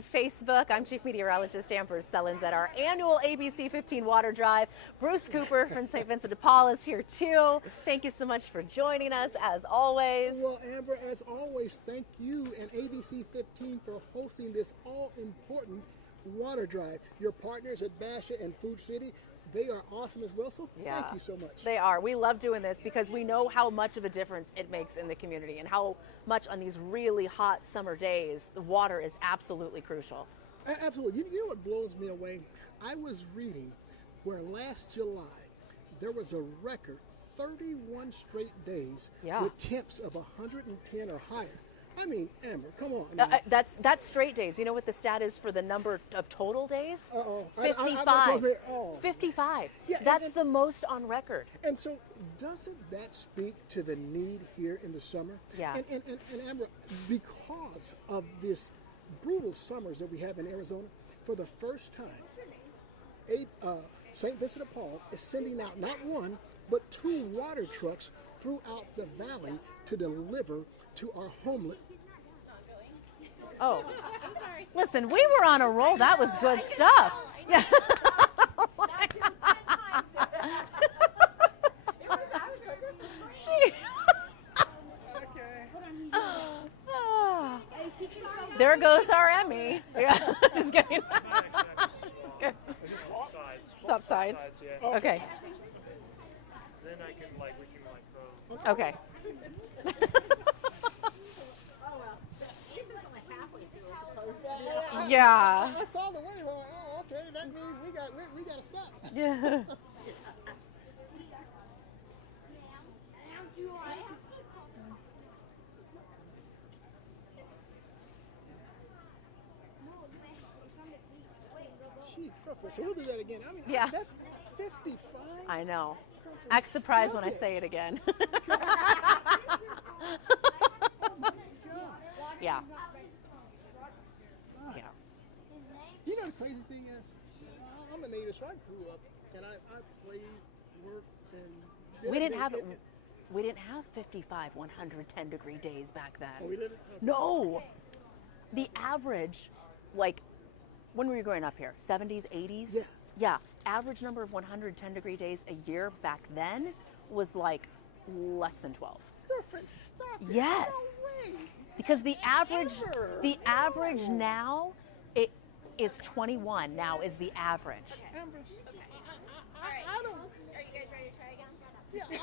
Facebook. I'm Chief Meteorologist Amber Sellens at our annual ABC15 Water Drive. Bruce Cooper from St. Vincent de Paul is here too. Thank you so much for joining us as always. Well, Amber, as always, thank you and ABC15 for hosting this all-important water drive. Your partners at Basha and Food City, they are awesome as well, so thank you so much. They are. We love doing this because we know how much of a difference it makes in the community and how much on these really hot summer days the water is absolutely crucial. Absolutely. You know what blows me away? I was reading where last July there was a record 31 straight days with temps of 110 or higher. I mean, Amber, come on. That's straight days. You know what the stat is for the number of total days? 55. 55. Yeah, that's the most on record. And so doesn't that speak to the need here in the summer? Yeah. And Amber, because of this brutal summers that we have in Arizona, for the first time, St. Vincent de Paul is sending out not one, but 2 water trucks throughout the valley to deliver to our homeless. Oh, listen, we were on a roll. That was good stuff. Yeah. There goes our Emmy. Yeah, just kidding. Just kidding. Swap sides. Yeah. Okay. Then we can throw. Okay. Yeah. I saw the way. Well, oh, okay. That means we got to stop. Yeah. Gee, perfect. So we'll do that again. I mean, Yeah. that's 55. I know. Act surprised when I say it again. Yeah. Yeah. You know the crazy thing is, I'm a native, so I grew up and I played, worked, and We didn't have 55, 110 degree days back then. Oh, we didn't? Okay. No. The average, like when we were growing up here, 70s, 80s. Yeah. Yeah. Average number of 110 degree days a year back then was like less than 12. Girlfriend, stop it. Yes. No way. Because the average Amber. now it is 21 now is the average. Amber, I don't. Are you guys ready to try again? Yeah, I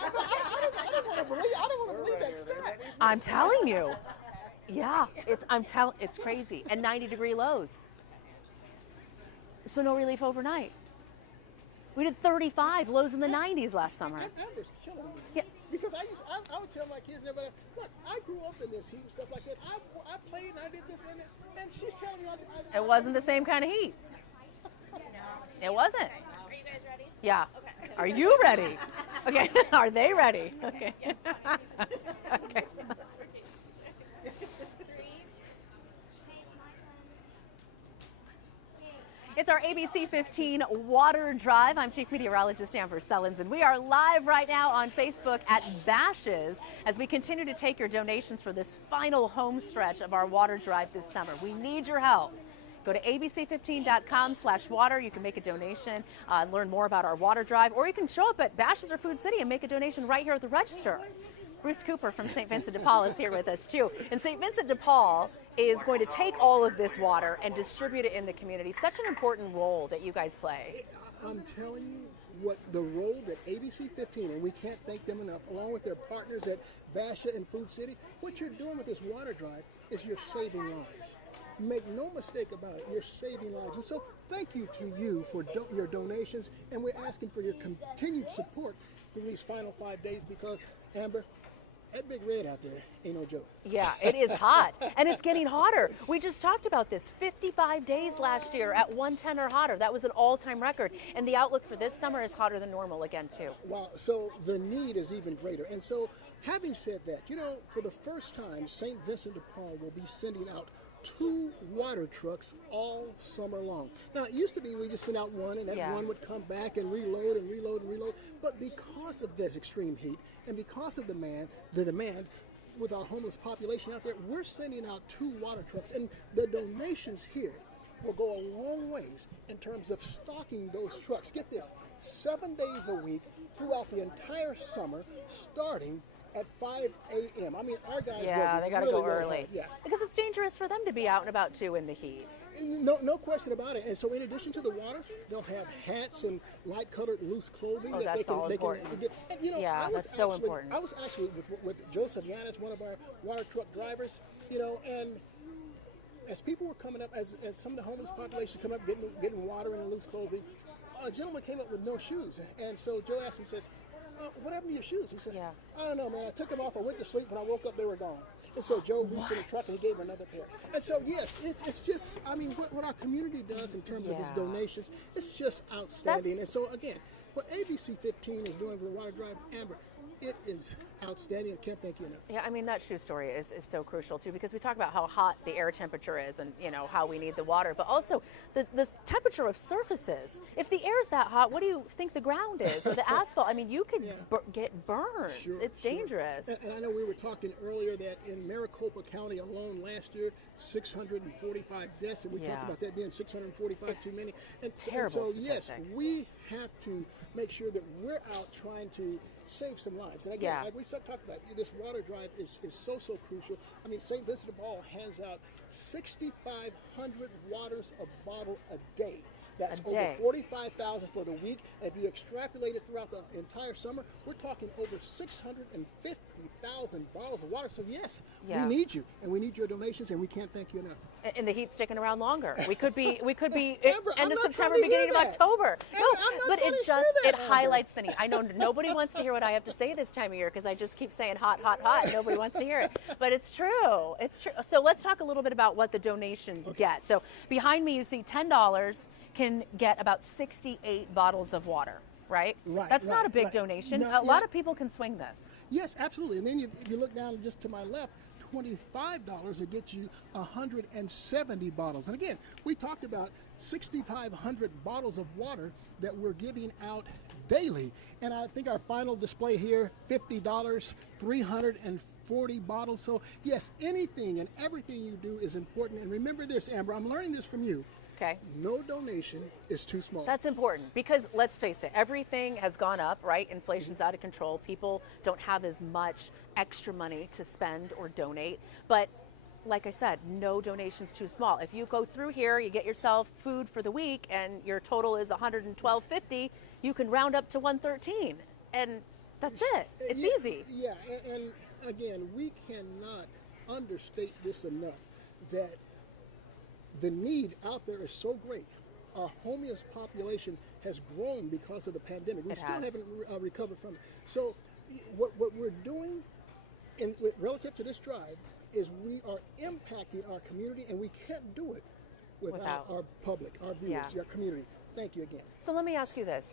don't want to believe that stat. I'm telling you. Yeah, it's crazy. And 90 degree lows. So no relief overnight. We did 35 lows in the 90s last summer. Amber's killing me. Yeah. Because I would tell my kids, look, I grew up in this heat and stuff like that. I played and I did this and she's telling me It wasn't the same kind of heat. It wasn't. Are you guys ready? Yeah. Okay. Are you ready? Okay. Are they ready? Okay. Yes. Okay. 3. It's our ABC15 Water Drive. I'm Chief Meteorologist Amber Sellens, and we are live right now on Facebook at Bash's as we continue to take your donations for this final home stretch of our water drive this summer. We need your help. Go to abc15.com/water. You can make a donation, learn more about our water drive, or you can show up at Bash's or Food City and make a donation right here at the register. Bruce Cooper from St. Vincent de Paul is here with us too. And St. Vincent de Paul is going to take all of this water and distribute it in the community. Such an important role that you guys play. I'm telling you what the role that ABC15, and we can't thank them enough, along with their partners at Basha and Food City, what you're doing with this water drive is you're saving lives. Make no mistake about it, you're saving lives. And so thank you to you for your donations, and we're asking for your continued support through these final 5 days because, Amber, that big red out there ain't no joke. Yeah, it is hot, and it's getting hotter. We just talked about this, 55 days last year at 110 or hotter. That was an all-time record, and the outlook for this summer is hotter than normal again, too. Wow, so the need is even greater. And so, having said that, for the first time, St. Vincent de Paul will be sending out 2 water trucks all summer long. Now, it used to be we just sent out one, and that one would come back and reload and reload and reload. But because of this extreme heat and because of the demand, with our homeless population out there, we're sending out 2 water trucks, and the donations here will go a long ways in terms of stocking those trucks. Get this, 7 days a week throughout the entire summer, starting at 5 a.m. I mean, our guys work they got to really, go really early. hard. Yeah. Because it's dangerous for them to be out and about too in the heat. No question about it. And so, in addition to the water, they'll have hats and light-colored loose clothing Oh, that that's all important. get. And, you know, Yeah, I was that's so actually, important. I was actually with Joseph Yanis, one of our water truck drivers. You know, and as people were coming up, as some of the homeless population come up, getting water and loose clothing, a gentleman came up with no shoes, and so Joe asked him, says, "What happened to your shoes?" He says, Yeah. "I don't know, man. I took them off. I went to sleep. When I woke up, they were gone." And so Joe reached in the truck and he gave him another pair. And so, yes, it's just, I mean, what our community does in terms of its donations, it's just outstanding. And so, again, what ABC15 is doing for the water drive, Amber, it is outstanding. I can't thank you enough. Yeah, I mean, that shoe story is so crucial too, because we talk about how hot the air temperature is and, you know, how we need the water, but also the temperature of surfaces. If the air is that hot, what do you think the ground is, or the asphalt? I mean, you could get burns. Sure, it's sure. dangerous. And I know we were talking earlier that in Maricopa County alone last year, 645 deaths, and we talked about that being 645 too many. And terrible so, yes, statistic. we have to make sure that we're out trying to save some lives. And again, like we talked about, this water drive is so crucial. I mean, St. Vincent de Paul hands out 6,500 waters a bottle a day. That's over 45,000 for the week. And if you extrapolate it throughout the entire summer, we're talking over 650,000 bottles of water. So yes, we need you, and we need your donations, and we can't thank you enough. And the heat's sticking around longer. We could be Amber, end I'm of not September, trying to hear beginning of that. October. Amber, I'm not but trying it to hear just that, it Amber. highlights the need. I know nobody wants to hear what I have to say this time of year because I just keep saying hot, hot, hot. Nobody wants to hear it. But it's true. It's true. So let's talk a little bit about what the donations get. So behind me you see $10 can get about 68 bottles of water, right? Right. That's not a big donation. No, a lot of people can swing this. Yes, absolutely. And then you look down just to my left, $25 will get you 170 bottles. And again, we talked about 6,500 bottles of water that we're giving out daily. And I think our final display here, $50, 340 bottles. So yes, anything and everything you do is important. And remember this, Amber, I'm learning this from you. Okay. No donation is too small. That's important because let's face it, everything has gone up, right? Inflation's out of control. People don't have as much extra money to spend or donate. But like I said, no donation's too small. If you go through here, you get yourself food for the week and your total is $112.50, you can round up to $113. And that's it. It's easy. Yeah, and again, we cannot understate this enough, that the need out there is so great. Our homeless population has grown because of the pandemic. We still haven't recovered from it. So what we're doing relative to this drive is we are impacting our community, and we can't do it without our public, our viewers, our community. Thank you again. So let me ask you this.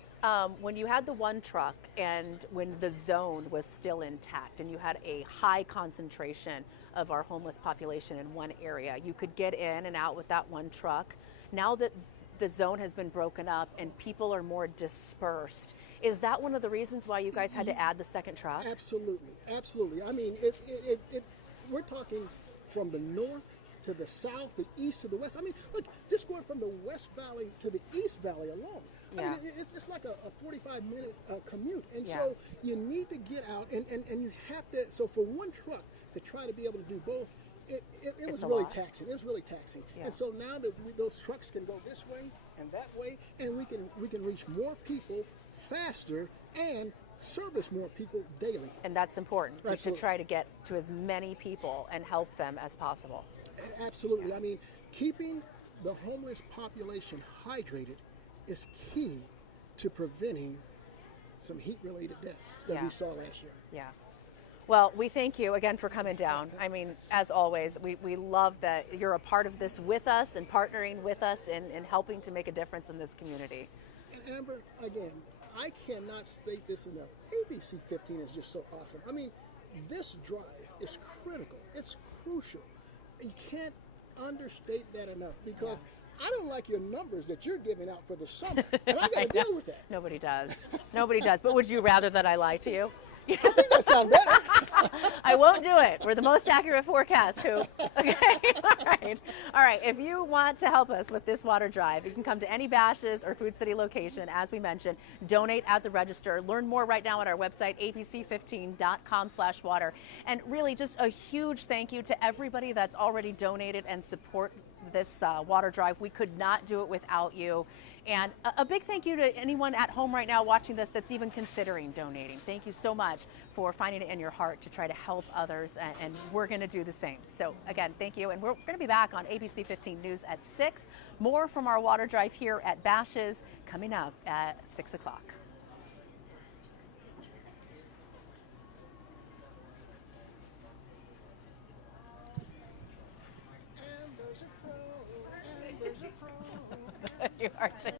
When you had the one truck and when the zone was still intact and you had a high concentration of our homeless population in one area, you could get in and out with that one truck. Now that the zone has been broken up and people are more dispersed, is that one of the reasons why you guys had to add the second truck? Absolutely, absolutely. I mean, we're talking from the north to the south, the east to the west. I mean, look, just going from the West Valley to the East Valley alone. I mean, it's like a 45-minute commute. And so you need to get out, and you have to, so for one truck to try to be able to do both, it was really taxing. It was really taxing. And so now that those trucks can go this way and that way, and we can reach more people faster and service more people daily. And that's important. We should Absolutely. try to get to as many people and help them as possible. Absolutely. I mean, keeping the homeless population hydrated is key to preventing some heat-related deaths that we saw last year. Yeah. Well, we thank you again for coming down. I mean, as always, we love that you're a part of this with us and partnering with us in helping to make a difference in this community. And Amber, again, I cannot state this enough. ABC 15 is just so awesome. I mean, this drive is critical. It's crucial. You can't understate that enough, because I don't like your numbers that you're giving out for the summer, and I got to deal with that. Nobody does. Nobody does. But would you rather that I lie to you? I think that sounds better. I won't do it. We're the most accurate forecast, Coop. Okay. All right. If you want to help us with this water drive, you can come to any Bashes or Food City location, as we mentioned. Donate at the register. Learn more right now on our website, abc15.com/water. And really, just a huge thank you to everybody that's already donated and support this water drive. We could not do it without you. And a big thank you to anyone at home right now watching this that's even considering donating. Thank you so much for finding it in your heart to try to help others, and we're going to do the same. So again, thank you, and we're going to be back on ABC 15 News at 6. More from our water drive here at Bashes coming up at 6 o'clock. And there's a crow, and there's a crow. You are too.